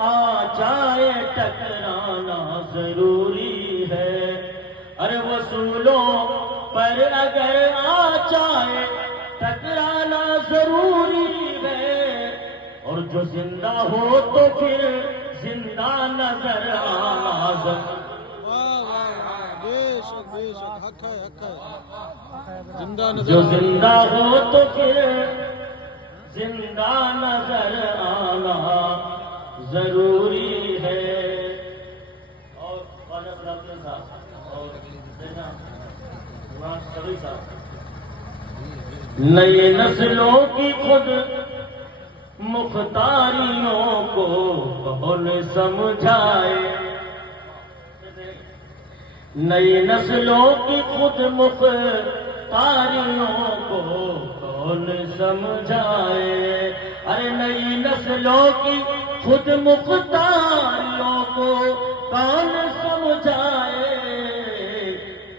آ جائے ٹکرانا ضروری ہے، ارے وصولوں پر اگر آ جائے ٹکرانا ضروری ہے، اور جو زندہ ہو تو پھر زندہ نظر آنا ضروری ہے۔ جو زندہ ہو تو پھر زندہ نظر آنا ضروری ہے۔ اور نئی نسلوں کی خود مختاریوں کو کون سمجھائے، نئی نسلوں کی خود مختاریوں کو کون سمجھائے، ارے نئی نسلوں کی خود مختاریوں کو کون سمجھائے،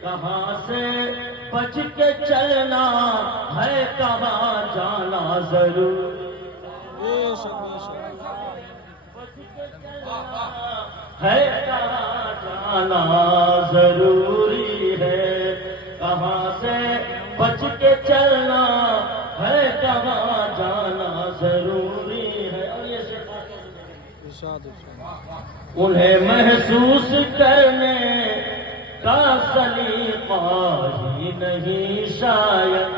کہاں سے بچ کے چلنا ہے کہاں جانا ضرور، ہے کہاں جانا ضروری ہے، کہاں سے بچ کے چلنا ہے کہاں جانا ضروری ہے۔ اور یہ انہیں محسوس کرنے کا سلیقہ ہی نہیں شاید،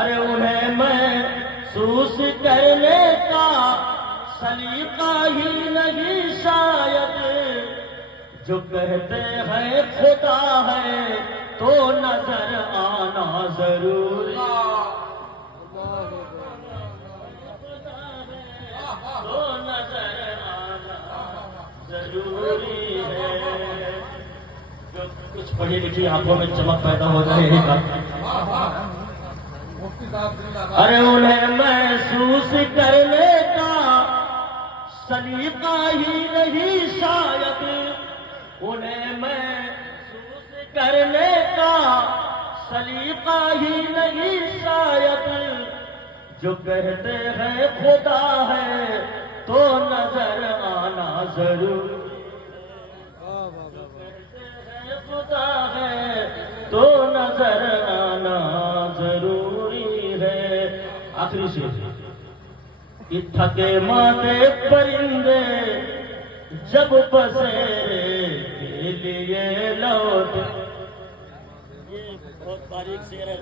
ارے انہیں محسوس کرنے کا سلیقہ ہی نہیں شاید، جو کہتے ہیں خدا ہے تو نظر آنا ضروری، تو نظر آنا ضروری ہے۔ جو کچھ پڑھی لکھی آنکھوں میں چمک پیدا ہو جائے یہی بات، ارے انہیں محسوس کرنے کا سلیقہ ہی نہیں شاید، انہیں محسوس کرنے کا سلیقہ ہی نہیں شاید، جو کہتے ہیں خدا ہے تو نظر آنا ضرور، جو کہتے ہیں خدا ہے تو نظر آنا ضروری ہے۔ آخری شعر، کہ تھکے ماندے پرندے جب بسیرے کے لیے لوٹ، یہ بہت باریک شعر ہے،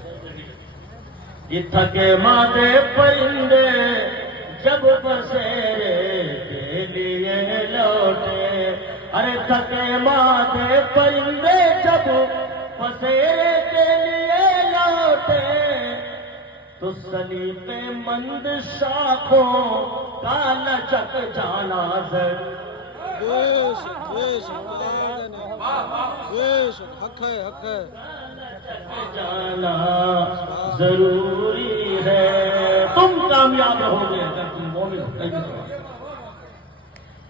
کہ تھکے ماندے پرندے جب بسیرے کے لیے لوٹے، ارے تھکے ماندے پرندے جب بسیرے کے لیے لوٹے، تو سلیقہ مند شاخوں کا لچک جانا جانا ضروری ہے۔ تم کامیاب رہو گے اگر تم مومن ہو۔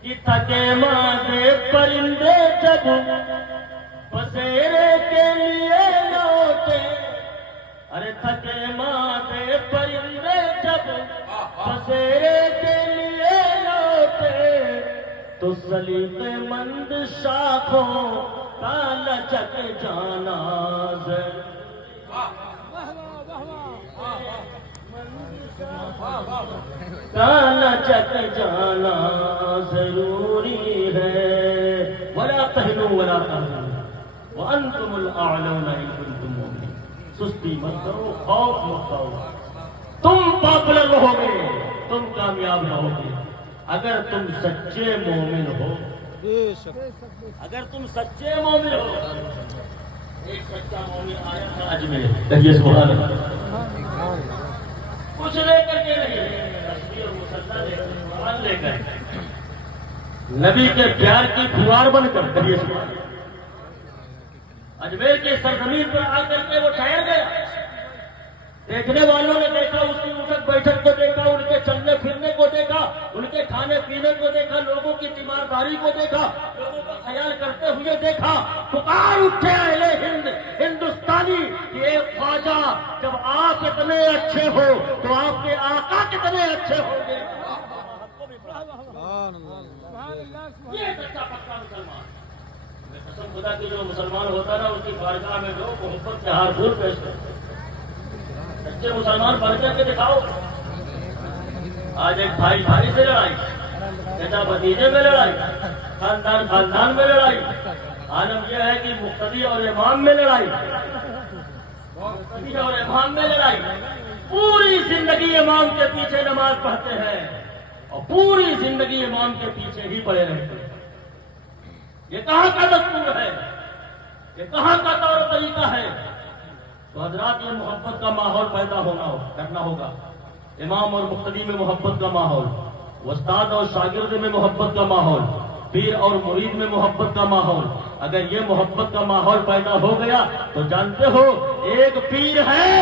کہ تھکے ماندے پرندے جب بسیرے کے لیے لوٹے، ارے تھکے ماندے پرندے جب بسیرے کے لیے لوٹے، تو سلیقہ مند شاخوں کا لچک جانا کا لچک جانا ضروری ہے۔ وَلَا تَهِنُوا وَلَا تَحْزَنُوا وَأَنْتُمُ الْأَعْلَوْنَ إِن كُنتُم مُّؤْمِنِينَ۔ سستی مت کرو، خوف مت کرو، تم پاپولر رہو گے، تم کامیاب رہو گے اگر تم سچے مومن ہو، اگر تم سچے مومن ہو۔ ایک سچا مومن آیا تھا اجمیر، کہیے سبحان اللہ، کچھ لے کر کے نہیں، تصویر اور مسلح لے کر، قرآن لے کر، نبی کے پیار کی پھوار بن کر، کہیے سبحان اللہ، اجمیر کے سرزمین پر آ کر کے وہ ٹھہر گیا۔ دیکھنے والوں نے دیکھا، اس کی اٹھک بیٹھک کو دیکھا، ان کے چلنے پھرنے کو دیکھا، ان کے کھانے پینے کو دیکھا، لوگوں کی تیمارداری کو دیکھا، لوگوں کا خیال کرتے ہوئے دیکھا۔ پکار اٹھے اہل ہند ہندوستانی کہ اے خواجہ، جب آپ اتنے اچھے ہو تو آپ کے آقا کتنے اچھے ہوں گے۔ یہ سچا پکا مسلمان. قسم خدا کی جو مسلمان ہوتا نا اس کی بارگاہ میں لوگ محبت سے ہار پھول پیش کرتے. سچے مسلمان بن کر کے دکھاؤ. آج ایک بھائی سے لڑائی, چچا بھتیجے میں لڑائی, خاندان میں لڑائی. عالم یہ ہے کہ مقتدی اور امام میں لڑائی, مقتدی اور امام میں لڑائی. پوری زندگی امام کے پیچھے نماز پڑھتے ہیں اور پوری زندگی امام کے پیچھے ہی پڑے رہتے ہیں. یہ کہاں کا دستور ہے؟ یہ کہاں کا طور طریقہ ہے؟ تو حضرات یہ محبت کا ماحول پیدا کرنا ہوگا. امام اور مقتدی میں محبت کا ماحول, استاد اور شاگرد میں محبت کا ماحول, پیر اور مرید میں محبت کا ماحول. اگر یہ محبت کا ماحول پیدا ہو گیا تو جانتے ہو ایک پیر ہے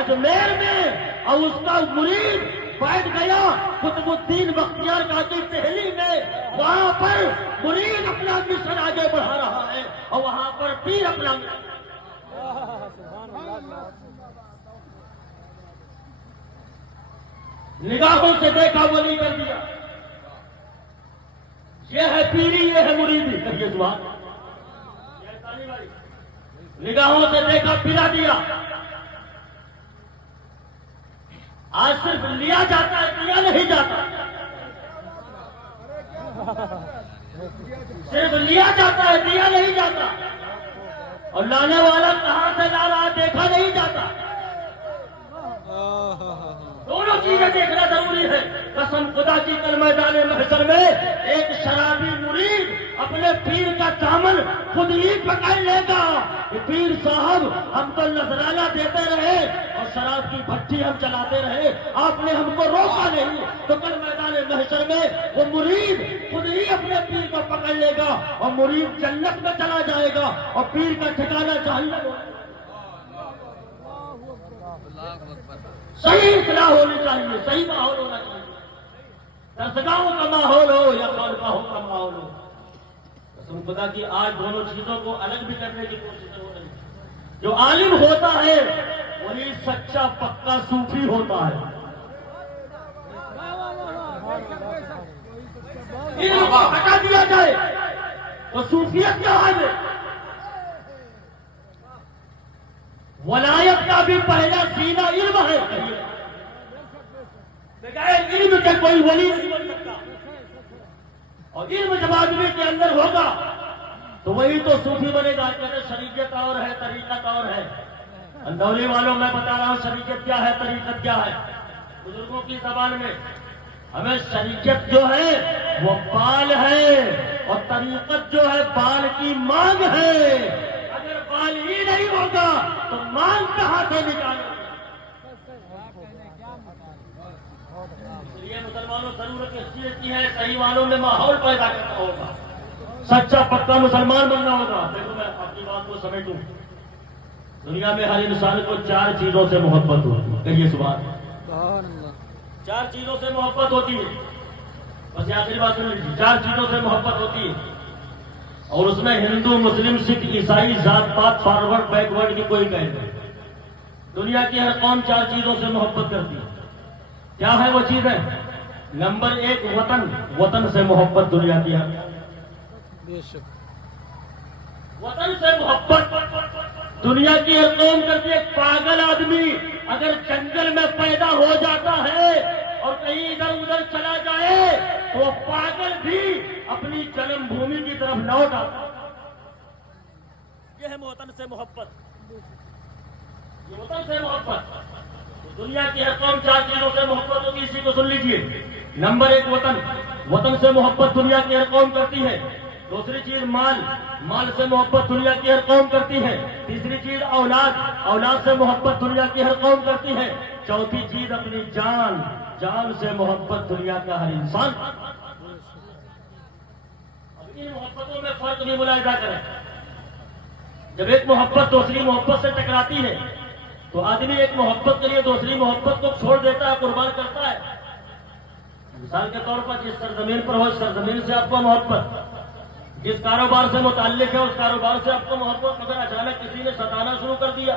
اجمیر میں اور اس کا مرید بیٹھ گیا قطب الدین بختیار کاکی دہلی میں. وہاں پر مرید اپنا مشن آگے بڑھا رہا ہے اور وہاں پر پیر اپنا نگاہوں سے دیکھا وہ نہیں کر دیا. یہ ہے پیری, یہ ہے مریدی. کہیے سبحان. نگاہوں سے دیکھا پلا دیا. آج صرف لیا جاتا ہے, دیا نہیں جاتا. صرف لیا جاتا ہے, دیا نہیں جاتا. اور لانے والا کہاں سے لا رہا دیکھا نہیں جاتا. دونوں چیزیں دیکھنا ضروری ہے. قسم خدا کی کل میدان محشر میں ایک شرابی مرید اپنے پیر کا دامن خود ہی پکڑ لے گا کہ پیر صاحب ہم تو نذرانہ دیتے رہے اور شراب کی بھٹی ہم چلاتے رہے, آپ نے ہم کو روکا نہیں. تو کل میدان محشر میں وہ مرید خود ہی اپنے پیر کو پکڑ لے گا اور مرید جنت میں چلا جائے گا اور پیر کا ٹھکانہ جہنم ہوگا. صحیح اصلاح ہونی چاہیے, صحیح ماحول ہونا چاہیے. درسگاہوں کا ماحول ہو یا خانقاہوں کا ماحول ہو. قسم خدا کی آج دونوں چیزوں کو الگ بھی کرنے کی کوشش ہو رہی ہے. جو عالم ہوتا ہے وہی سچا پکا صوفی ہوتا ہے. علم کو ہٹا دیا جائے تو صوفیت کیا حال ہے. ولایت کا بھی پہلا سینہ علم ہے. بغیر علم کے کوئی ولی نہیں بن سکتا. اور علم جب آدمی کے اندر ہوگا تو وہی تو صوفی بنے گا. کہتے شریعت اور ہے, طریقت اور ہے. اندولی والوں میں بتا رہا ہوں شریعت کیا ہے, طریقت کیا ہے. بزرگوں کی زبان میں ہمیں شریعت جو ہے وہ بال ہے اور طریقت جو ہے بال کی مانگ ہے. اگر بال ہی نہیں ہوگا تو مانگ کہاں سے نکالے. یہ مسلمانوں ضرورت اس چیز کی ہے صحیح والوں میں ماحول پیدا کرنا ہوگا, سچا پکا مسلمان بننا ہوگا. دیکھو میں اپنی بات کو سمیٹوں. دنیا میں ہر انسان کو 4 چیزوں سے محبت ہوتی ہے. کہیے سبحان اللہ. 4 چیزوں سے محبت ہوتی ہے. بس یہ آخری بات سن لیجیے. 4 چیزوں سے محبت ہوتی ہے اور اس میں ہندو, مسلم, سکھ, عیسائی, ذات پات, فارورڈ بیکورڈ کی کوئی قید نہیں. دنیا کی ہر قوم 4 چیزوں سے محبت کرتی ہے. کیا ہے وہ چیز ہے؟ نمبر 1 وطن. وطن سے محبت دنیا کی ہے. وطن سے محبت دنیا کی ہر قوم کرتی ہے. پاگل آدمی اگر جنگل میں پیدا ہو جاتا ہے اور کہیں ادھر ادھر چلا جائے تو وہ پاگل بھی اپنی جنم بھومی کی طرف لوٹ آتا. یہ ہے وطن سے محبت. یہ وطن سے محبت. دنیا کی ہر قوم 4 چیزوں سے محبت ہوتی ہے. اسی کو سن لیجیے. نمبر 1 وطن. وطن سے محبت دنیا کی ہر قوم کرتی ہے. دوسری چیز مال. مال سے محبت دنیا کی ہر قوم کرتی ہے. تیسری چیز اولاد. اولاد سے محبت دنیا کی ہر قوم کرتی ہے. چوتھی چیز اپنی جان. جان سے محبت دنیا کا ہر انسان. اب ان محبتوں میں فرق بھی ملاحظہ کریں. جب ایک محبت دوسری محبت سے ٹکراتی ہے تو آدمی ایک محبت کے لیے دوسری محبت کو چھوڑ دیتا ہے, قربان کرتا ہے. مثال کے طور پر جس سرزمین پر ہو اس سرزمین سے آپ کو محبت, جس کاروبار سے متعلق ہے اس کاروبار سے آپ کو محبت. مگر اچانک کسی نے ستانا شروع کر دیا,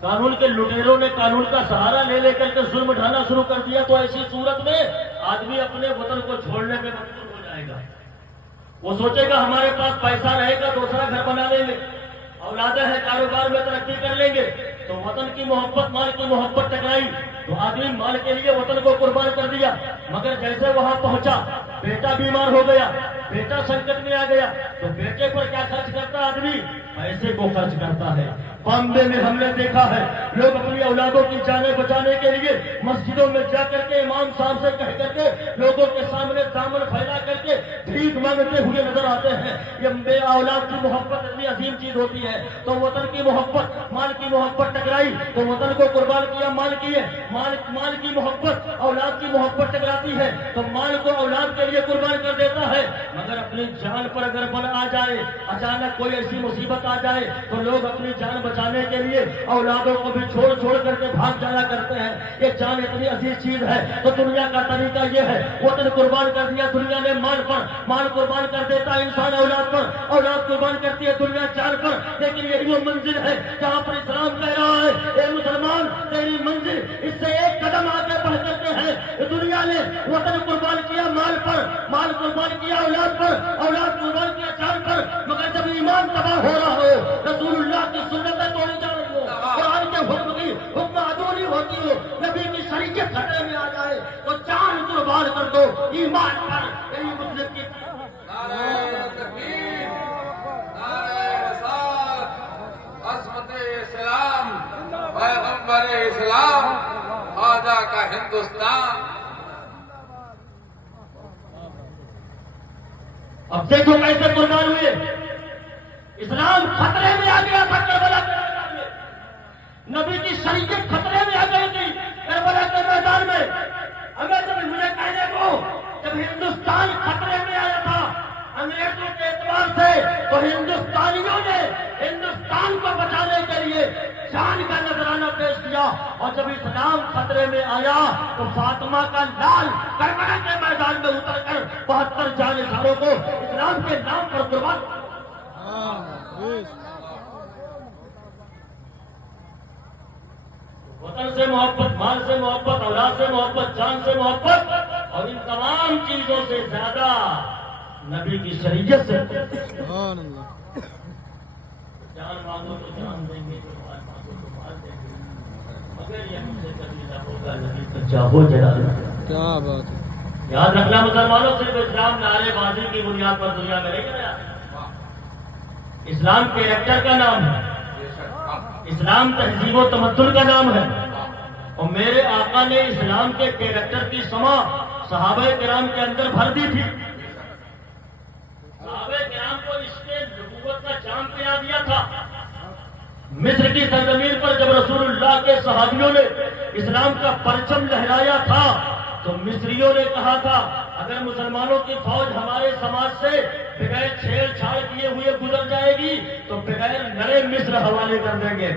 قانون کے لٹیروں نے قانون کا سہارا لے لے کر کے ظلم اٹھانا شروع کر دیا, تو ایسی صورت میں آدمی اپنے وطن کو چھوڑنے میں مجبور ہو جائے گا. وہ سوچے گا ہمارے پاس پیسہ رہے گا دوسرا گھر بنا لیں گے, اولادیں ہیں کاروبار میں ترقی کر لیں گے. تو وطن کی محبت مال کی محبت ٹکرائی تو آدمی مال کے لیے وطن کو قربان کر دیا. مگر جیسے وہاں پہنچا بیٹا بیمار ہو گیا, بیٹا سنکٹ میں آ گیا, تو بیٹے پر کیا خرچ کرتا آدمی؟ پیسے کو خرچ کرتا ہے. بامبے میں ہم نے دیکھا ہے لوگ اپنی اولادوں کی جانیں بچانے کے لیے مسجدوں میں جا کر کے امام صاحب سے کہہ کر کے لوگوں کے سامنے دامن پھیلا کر کے بھیک مانگتے ہوئے نظر آتے ہیں. یہ بے اولاد کی محبت اتنی عظیم چیز ہوتی ہے. تو وطن کی محبت مال کی محبت ٹکرائی تو وطن کو قربان کیا, مال کیے. مال کی محبت اولاد کی محبت ٹکراتی ہے تو مال کو اولاد کے لیے قربان کر دیتا ہے. مگر اپنی جان پر اگر بل آ جائے, اچانک کوئی ایسی مصیبت آ جائے تو لوگ اپنی جان بچانے کے لیے اولادوں کو بھی چھوڑ کر کے بھاگ جایا کرتے ہیں. یہ جان اتنی عزیز چیز ہے تو دنیا کا طریقہ یہ ہے وطن قربان کر دیا دنیا نے مال پر, مال قربان کر دیتا ہے انسان اولاد پر, اولاد قربان کرتی ہے دنیا جان پر. لیکن یہی وہ منزل ہے جہاں پر اسلام کہہ رہا ہے اے مسلمان تیری منزل اس سے ایک قدم آگے بڑھ کرتے ہیں. دنیا نے وطن قربان کیا مال پر, مال قربان کیا اولاد پر, اولاد قربان کیا جان پر. مگر جب ایمان تباہ ہو رہا ہو, رسول اللہ کی سنتیں توڑی جا رہی ہو, قرآن کے حکم کی حکم ادھوری ہوتی ہو, نبی کی شریعت خطرے میں آ جائے تو جان قربان کر دو ایمان پر. یہی مسلم کی نعرہ تکبیر, نعرہ رسالت, عظمت اسلام, پیغمبر اسلام, خواجہ کا ہندوستان. اب دیکھو کیسے قربان ہوئے. اسلام خطرے میں آ گیا تھا کربلا کے میدان میں, نبی کی شریعت خطرے میں آ گئی تھی کربلا کے میدان میں. اگر جب مجھے کہنے کو جب ہندوستان خطرے میں آیا تھا انگریزوں کے اعتبار سے تو ہندوستانیوں نے ہندوستان کو بچانے کے لیے جان کا نذرانہ پیش کیا. اور جب اسلام خطرے میں آیا تو فاطمہ کا لال کربلا کے میدان میں اتر کر 72 جانشینوں کو اسلام کے نام پر قربان. وطن سے محبت, مال سے محبت, اولاد سے محبت, جان سے محبت, اور ان تمام چیزوں سے زیادہ نبی کی شریعت سے. جان مانگو تو جان دیں گے, مال مانگو تو مال دیں گے, مگر یہ ہم سے کبھی نہ ہوگا نبی کا چاہو جلال. کیا بات ہے. یاد رکھنا مسلمانوں, صرف اسلام نعرے بازی کی بنیاد پر دنیا میں نہیں گیا. اسلام کیریکٹر کا نام ہے, اسلام تہذیب و تمدن کا نام ہے. اور میرے آقا نے اسلام کے کیریکٹر کی سما صحابہ کرام کے اندر بھر دی تھی. صحابہ کرام کو اس کے نبوت کا جام پلا دیا تھا. مصر کی سرزمین پر جب رسول اللہ کے صحابیوں نے اسلام کا پرچم لہرایا تھا تو مصریوں نے کہا تھا اگر مسلمانوں کی فوج ہمارے سماج سے بغیر چھیڑ چھاڑ کیے ہوئے گزر جائے گی تو بغیر نئے مصر حوالے کر دیں گے.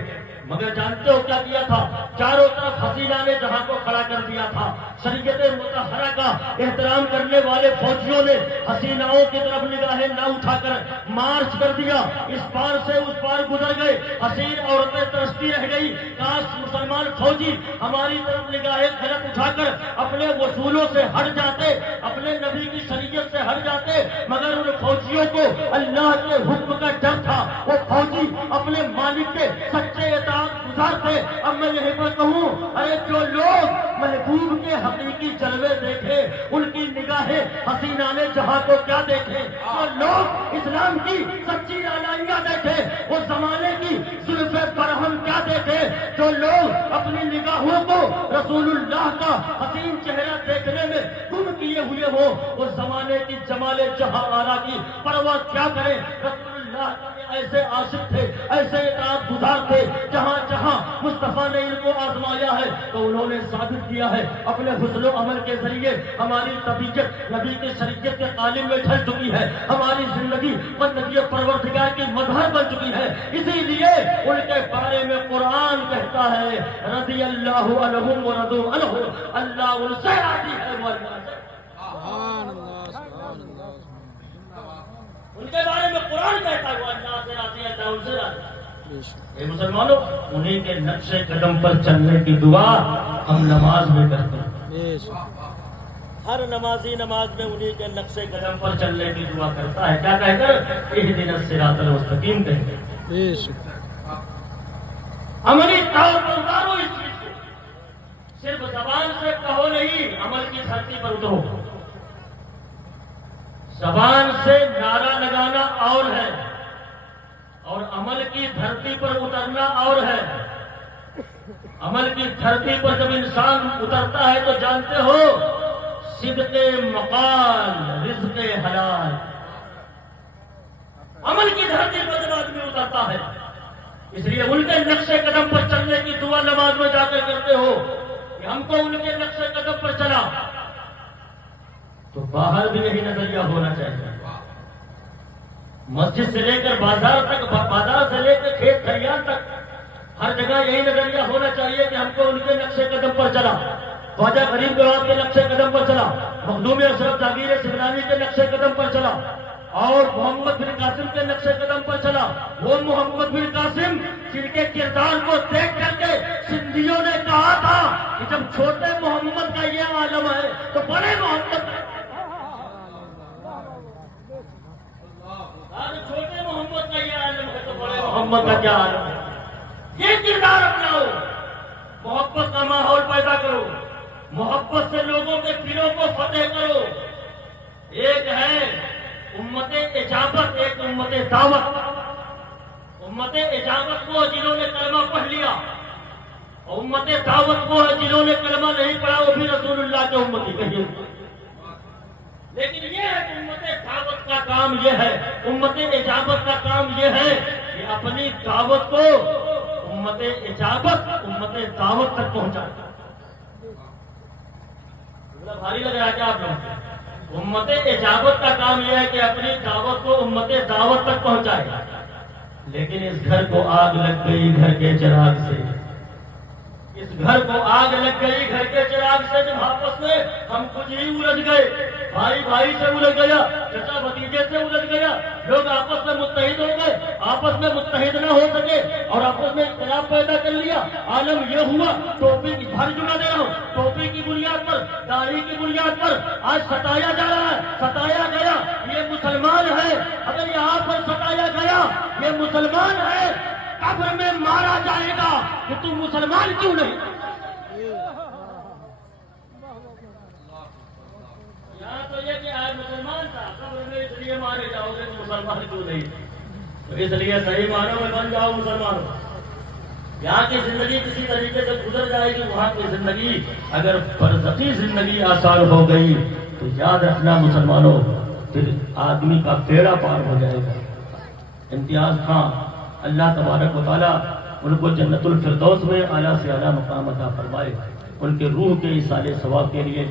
مگر جانتے ہو کیا کیا تھا؟ چاروں طرف حسینہ نے جہاں کو کھڑا کر دیا تھا. شریعت مطہرہ کا احترام کرنے والے فوجیوں نے حسیناؤں کی طرف نگاہیں نہ اٹھا کر مارچ کر دیا. اس پار سے اس پار گزر گئے, حسین عورتیں ترستی رہ گئی. کاش مسلمان فوجی ہماری طرف نگاہیں غلط اٹھا کر اپنے وصولوں سے ہٹ جاتے, اپنے نبی کی شریعت سے ہٹ جاتے. مگر ان فوجیوں کو اللہ کے حکم کا ڈر تھا. وہ فوجی اپنے مالک کے سچے اطاعت گزار تھے. اب میں یہیں پر کہوں, ارے جو لوگ محبوب کے حقیقی جلوے دیکھے ان کی نگاہیں حسینہ نے جہاں کو کیا دیکھے, جو لوگ اسلام کی سچی لالائیاں دیکھے وہ زمانے کی زلف برہم کیا دیکھے, جو لوگ اپنی نگاہوں کو رسول اللہ کا حسین چہرہ دیکھنے میں گم کیے ہوئے ہو وہ زمانے کی جمال جہاں آرا کی پرواہ کیا کرے. رسول اللہ ایسے عاشق تھے, ایسے اطاعت گزار تھے, جہاں جہاں مصطفیٰ نے ان کو آزمایا ہے تو انہوں نے ثابت کیا ہے اپنے حسن و عمل کے ذریعے. ہماری طبیعت نبی کی شریعت کے قالب میں ڈھل چکی ہے, ہماری زندگی بندگی پروردگار کی مظہر بن چکی ہے. اسی لیے ان کے بارے میں قرآن کہتا ہے رضی اللہ عنہم ورضوا عنہ, اللہ ان سے راضی ہے. ان کے بارے میں قرآن کہتا ہے وہ اللہ سے راضی ہے, اللہ ان سے راضی ہے. اے مسلمانوں, انہیں کے نقش قدم پر چلنے کی دعا ہم نماز میں کرتے ہیں. ہر نمازی نماز میں انہی کے نقش قدم پر چلنے کی دعا کرتا ہے. کیا کہہ کر؟ اہدنا الصراط المستقیم کہہ کر. عملی طور پر اتارو اس چیز کو. صرف زبان سے کہو نہیں، عمل کی دھرتی پر اترو. زبان سے نعرہ لگانا اور ہے اور عمل کی دھرتی پر اترنا اور ہے. عمل کی دھرتی پر جب انسان اترتا ہے تو جانتے ہو صدق مقال رزق حلال. عمل کی دھرتی پر جب آدمی اترتا ہے، اس لیے ان کے نقش قدم پر چلنے کی دعا نماز میں جا کر کرتے ہو کہ ہم کو ان کے نقش قدم پر چلا. تو باہر بھی یہی نظریہ ہونا چاہیے. مسجد سے لے کر بازار تک، بازار سے لے کر کھیت کھلیان تک، ہر جگہ یہی نظریہ ہونا چاہیے کہ ہم کو ان کے نقش قدم پر چلا. خواجہ غریب نواز کے نقش قدم پر چلا، مخدوم اشرف جاگیر سمنانی کے نقش قدم پر چلا، اور محمد بن قاسم کے نقش قدم پر چلا. وہ محمد بن قاسم جن کے کردار کو دیکھ کر کے سندھیوں نے کہا تھا کہ جب چھوٹے محمد کا یہ عالم ہے تو بڑے محمد چھوٹے محمد کا یہ عالم ہے تو بڑے محمد کا کیا عالم ہے. یہ کردار اپناؤ، محبت کا ماحول پیدا کرو، محبت سے لوگوں کے دلوں کو فتح کرو. ایک ہے امت اجابت، ایک امت دعوت. امت اجابت کو جنہوں نے کلمہ پڑھ لیا، اور امت دعوت کو جنہوں نے کلمہ نہیں پڑھا وہ بھی رسول اللہ کے امتی کہیے. لیکن یہ ہے کہ امت دعوت کا کام یہ ہے، امت اجابت کا کام یہ ہے کہ اپنی دعوت کو امت اجابت، امت دعوت تک پہنچائے. بھاری لگ رہا ہے کیا آپ لوگ؟ امت اجابت کا کام یہ ہے کہ اپنی دعوت کو امت دعوت تک پہنچائے. لیکن اس گھر کو آگ لگ گئی گھر کے چراغ سے، اس گھر کو آگ لگ گئی گھر کے چراغ سے. جب آپس میں ہم کچھ ہی الجھ گئے، بھائی بھائی سے الجھ گیا، چچا بھتیجے سے الجھ گیا، لوگ آپس میں متحد ہو گئے، آپس میں متحد نہ ہو سکے اور آپس میں اختلاف پیدا کر لیا. عالم یہ ہوا، ٹوپی کی بھر جملہ دے رہا ہوں، ٹوپی کی بنیاد پر، داڑھی کی بنیاد پر آج ستایا جا رہا ہے، ستایا گیا. یہ مسلمان ہے، اگر یہاں پر ستایا گیا یہ مسلمان ہے، قبر میں مارا جائے گا کہ تم مسلمان کیوں نہیں. یہاں تو یہ کہ آج مسلمان تھا، قبر میں اس لیے مارے جاؤ گے تو مسلمان کیوں نہیں. تو اس لیے صحیح معنوں میں بن جاؤ مسلمان. یہاں کی زندگی کسی طریقے سے گزر جائے گی، وہاں کی زندگی اگر برزخی زندگی آسان ہو گئی تو یاد رکھنا مسلمانوں، پھر آدمی کا بیڑا پار ہو جائے گا. امتیاز خان اللہ تبارک و تعالیٰ ان کو جنت الفردوس میں اعلیٰ سے اعلیٰ مقام عطا فرمائے. ان کے روح کے ایصال ثواب کے لیے